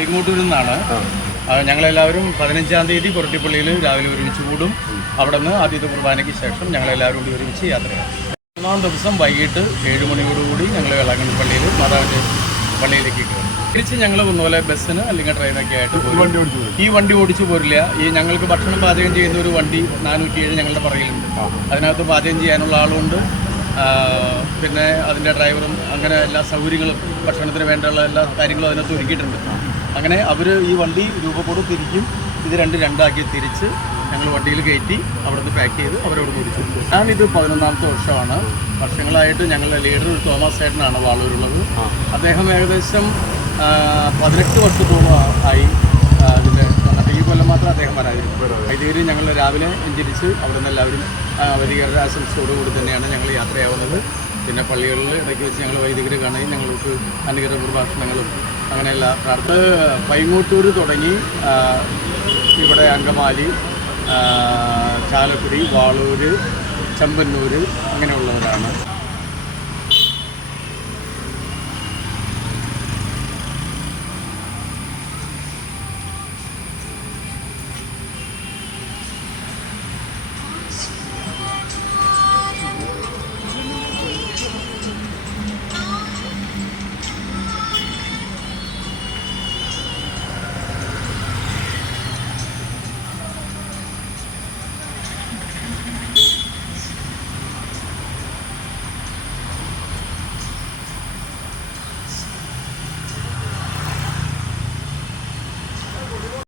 പൈങ്ങോട്ടൂരിൽ നിന്നാണ്. ഞങ്ങളെല്ലാവരും 15-ാം തീയതി കൊരട്ടിപ്പള്ളിയിൽ രാവിലെ ഒരുമിച്ച് കൂടും. അവിടെ നിന്ന് ആദ്യത്തെ കുർബാനയ്ക്ക് ശേഷം ഞങ്ങളെല്ലാവരും കൂടി ഒരുമിച്ച് യാത്രയാണ്. 3-ാം ദിവസം വൈകിട്ട് 7 മണിയോടുകൂടി ഞങ്ങൾ വേളാങ്കണ്ണി പള്ളിയിൽ മാതാവിൻ്റെ പള്ളിയിലേക്ക് കയറും. തിരിച്ച് ഞങ്ങൾ ഒന്നുപോലെ ബസ്സിന് അല്ലെങ്കിൽ ട്രെയിനൊക്കെ ആയിട്ട് ഈ വണ്ടി ഓടിച്ചു പോരില്ല. ഈ ഞങ്ങൾക്ക് ഭക്ഷണം പാചകം ചെയ്യുന്ന ഒരു വണ്ടി 407 ഞങ്ങളുടെ പുറകിലുണ്ട്. അതിനകത്ത് പാചകം ചെയ്യാനുള്ള ആളുണ്ട്. പിന്നെ അതിൻ്റെ ഡ്രൈവറും അങ്ങനെ എല്ലാ സൗകര്യങ്ങളും ഭക്ഷണത്തിന് വേണ്ടിയുള്ള എല്ലാ കാര്യങ്ങളും അതിനകത്ത് ഒരുക്കിയിട്ടുണ്ട്. അങ്ങനെ അവർ ഈ വണ്ടി രൂപക്കൂടെ തിരിക്കും. ഇത് രണ്ടാക്കി തിരിച്ച് ഞങ്ങൾ വണ്ടിയിൽ കയറ്റി അവിടെ നിന്ന് പാക്ക് ചെയ്ത് അവരോട് മുറിച്ചു. ഞാനിത് 11-ാമത്തെ വർഷമാണ്. വർഷങ്ങളായിട്ട് ഞങ്ങളുടെ ലീഡർ തോമസ് ചേട്ടനാണ് വാളൂരുള്ളത്. അദ്ദേഹം ഏകദേശം 18 വർഷത്തോളം ആയി ഇതിൻ്റെ. ഈ കൊല്ലം മാത്രം അദ്ദേഹം വരാതിരിക്കും. വൈദികർ ഞങ്ങൾ രാവിലെ തിരിച്ച് അവിടെ നിന്ന് എല്ലാവരും വൈദികരുടെ ആശംസയോടുകൂടി തന്നെയാണ് ഞങ്ങൾ യാത്രയാവുന്നത്. പിന്നെ പള്ളികളിൽ ഇടയ്ക്ക് വെച്ച് ഞങ്ങൾ വൈദികരെ കാണുകയും ഞങ്ങൾക്ക് അനുഗ്രഹ പ്രഭാഷണങ്ങളും അങ്ങനെയല്ല പ്രാർത്ഥന. പൈങ്ങോട്ടൂർ തുടങ്ങി ഇവിടെ അങ്കമാലി, ചാലക്കുടി, വാളൂർ, ചെമ്പന്നൂർ അങ്ങനെയുള്ളവരാണ്.